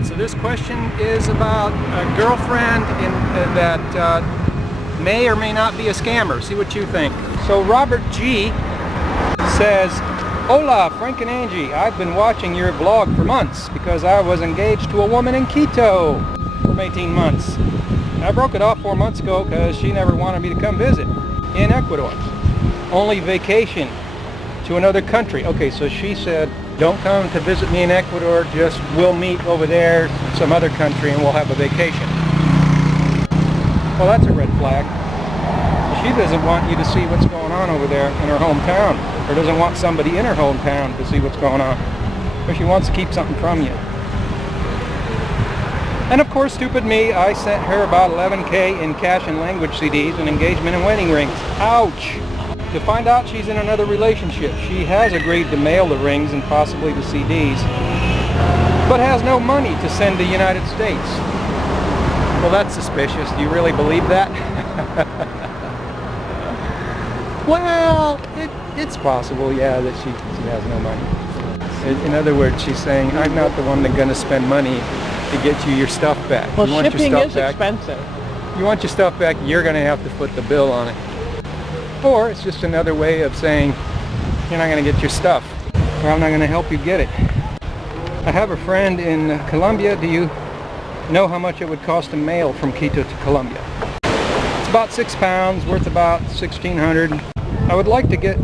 Alright, so this question is about a girlfriend that may or may not be a scammer. See what you think. So Robert G says, "Hola, Frank and Angie. I've been watching your blog for months because I was engaged to a woman in Quito for 18 months. I broke it off 4 months ago because she never wanted me to come visit in Ecuador. Only vacation to another country." Okay, so she said, don't come to visit me in Ecuador, just we'll meet over there, some other country, and we'll have a vacation. Well, that's a red flag. She doesn't want you to see what's going on over there in her hometown, or doesn't want somebody in her hometown to see what's going on, or she wants to keep something from you. And of course, stupid me, I sent her about 11K in cash and language CDs and engagement and wedding rings. Ouch! To find out she's in another relationship. She has agreed to mail the rings and possibly the CDs, but has no money to send to the United States. Well, that's suspicious. Do you really believe that? Well, it's possible, yeah, that she has no money. In other words, she's saying, I'm not the one that's going to spend money to get you your stuff back. Well, you want shipping your stuff is back, expensive. You want your stuff back, you're going to have to foot the bill on it. Or it's just another way of saying, you're not going to get your stuff, or I'm not going to help you get it. I have a friend in Colombia. Do you know how much it would cost to mail from Quito to Colombia? It's about 6 pounds, worth about $1,600. I would like to get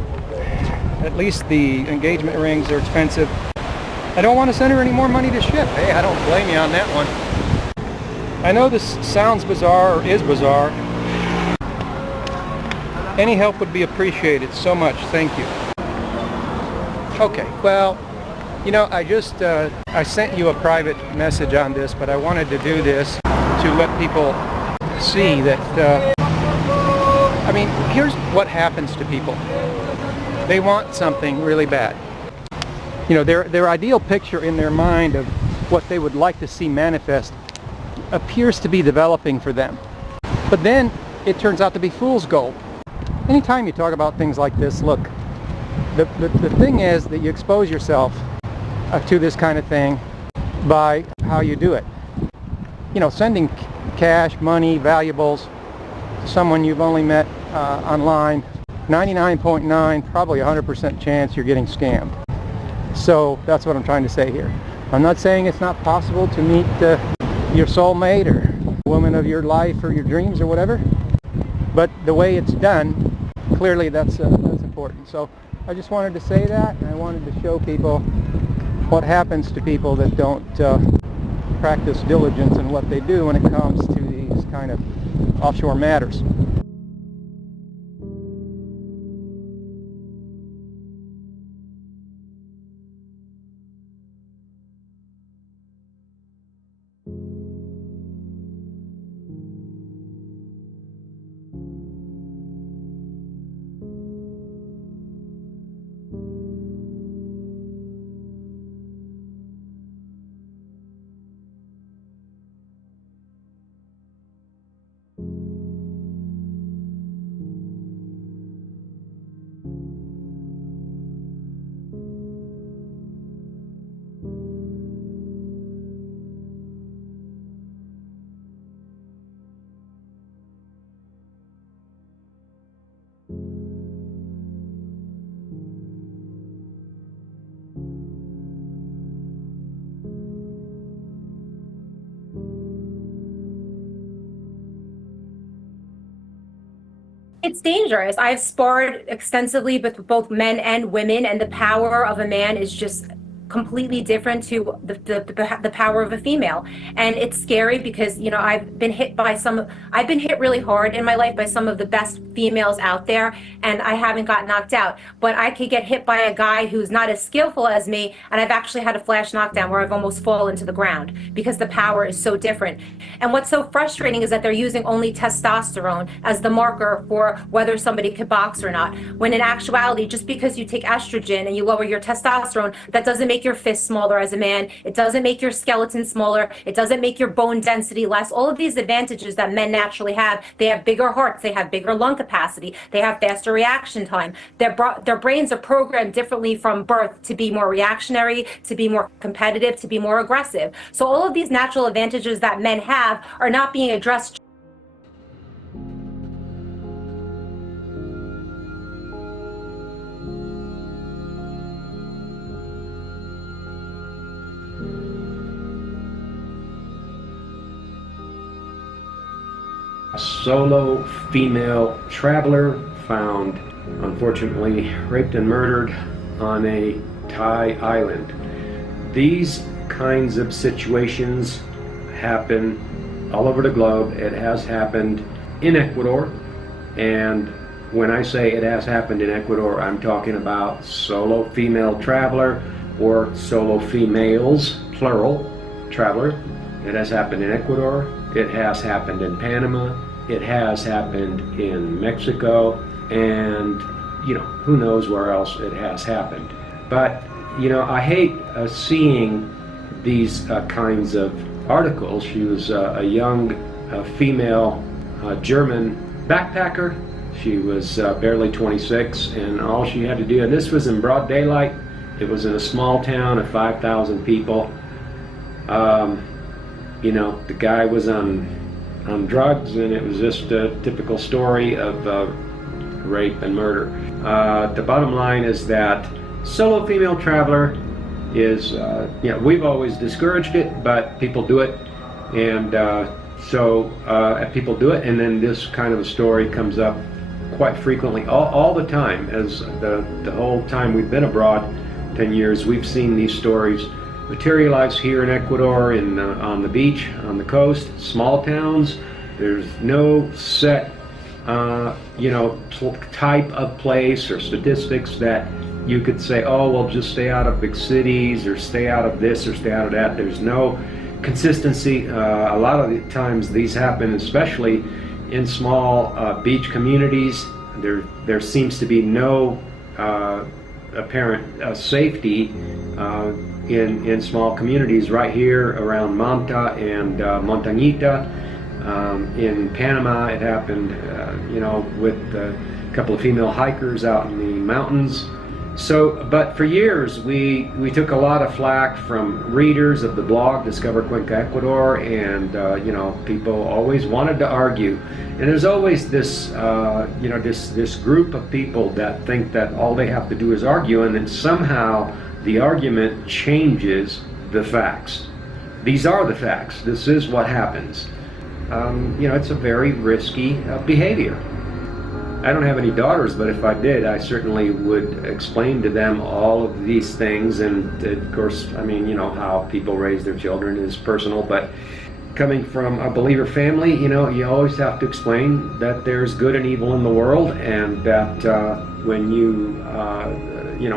at least the engagement rings. They're expensive. I don't want to send her any more money to ship. Hey, I don't blame you on that one. I know this sounds bizarre, or is bizarre. Any help would be appreciated so much. Thank you. Okay, well, you know, I sent you a private message on this, but I wanted to do this to let people see that, I mean, here's what happens to people. They want something really bad. You know, their ideal picture in their mind of what they would like to see manifest appears to be developing for them. But then it turns out to be fool's gold. Anytime you talk about things like this, look, the thing is that you expose yourself to this kind of thing by how you do it. You know, sending cash, money, valuables to someone you've only met online, 99.9, probably 100% chance you're getting scammed. So that's what I'm trying to say here. I'm not saying it's not possible to meet your soulmate or the woman of your life or your dreams or whatever, but the way it's done, clearly that's important. So I just wanted to say that, and I wanted to show people what happens to people that don't practice diligence in what they do when it comes to these kind of offshore matters. It's dangerous. I've sparred extensively with both men and women, and the power of a man is just completely different to the power of a female. And it's scary because, you know, I've been hit really hard in my life by some of the best females out there, and I haven't got knocked out. But I could get hit by a guy who's not as skillful as me, and I've actually had a flash knockdown where I've almost fallen to the ground because the power is so different. And what's so frustrating is that they're using only testosterone as the marker for whether somebody could box or not, when in actuality, just because you take estrogen and you lower your testosterone, that doesn't make make your fist smaller as a man. It doesn't make your skeleton smaller. It doesn't make your bone density less. All of these advantages that men naturally have. They have bigger hearts. They have bigger lung capacity. They have faster reaction time. Their brains are programmed differently from birth to be more reactionary, to be more competitive, to be more aggressive. So all of these natural advantages that men have are not being addressed. A solo female traveler found, unfortunately, raped and murdered on a Thai island. These kinds of situations happen all over the globe. It has happened in Ecuador, and when I say it has happened in Ecuador, I'm talking about solo female traveler or solo females, plural, traveler. It has happened in Ecuador. It has happened in Panama. It has happened in Mexico, and who knows where else it has happened. But I hate seeing these kinds of articles. She was a young female German backpacker. She was barely 26, and all she had to do, and this was in broad daylight. It was in a small town of 5,000 people. The guy was on drugs, and it was just a typical story of rape and murder. The bottom line is that solo female traveler is, we've always discouraged it, but people do it, and people do it, and then this kind of a story comes up quite frequently, all the time. As the whole time we've been abroad, 10 years, we've seen these stories materialize here in Ecuador, on the beach, on the coast, small towns. There's no set, type of place or statistics that you could say, oh, well, just stay out of big cities, or stay out of this, or stay out of that. There's no consistency. A lot of the times these happen, especially in small beach communities. There seems to be no apparent safety in small communities. Right here around Manta and Montañita. In Panama, it happened, with a couple of female hikers out in the mountains. But for years, we took a lot of flack from readers of the blog Discover Cuenca Ecuador, and people always wanted to argue. And there's always this, this group of people that think that all they have to do is argue, and then somehow the argument changes the facts. These are the facts. This is what happens. It's a very risky behavior. I don't have any daughters, but if I did, I certainly would explain to them all of these things. And of course, how people raise their children is personal, but coming from a believer family, you always have to explain that there's good and evil in the world, and that when you,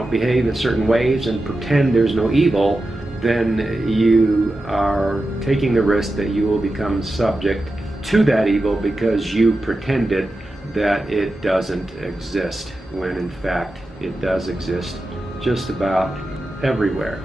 behave in certain ways and pretend there's no evil, then you are taking the risk that you will become subject to that evil because you pretended that it doesn't exist, when in fact it does exist just about everywhere.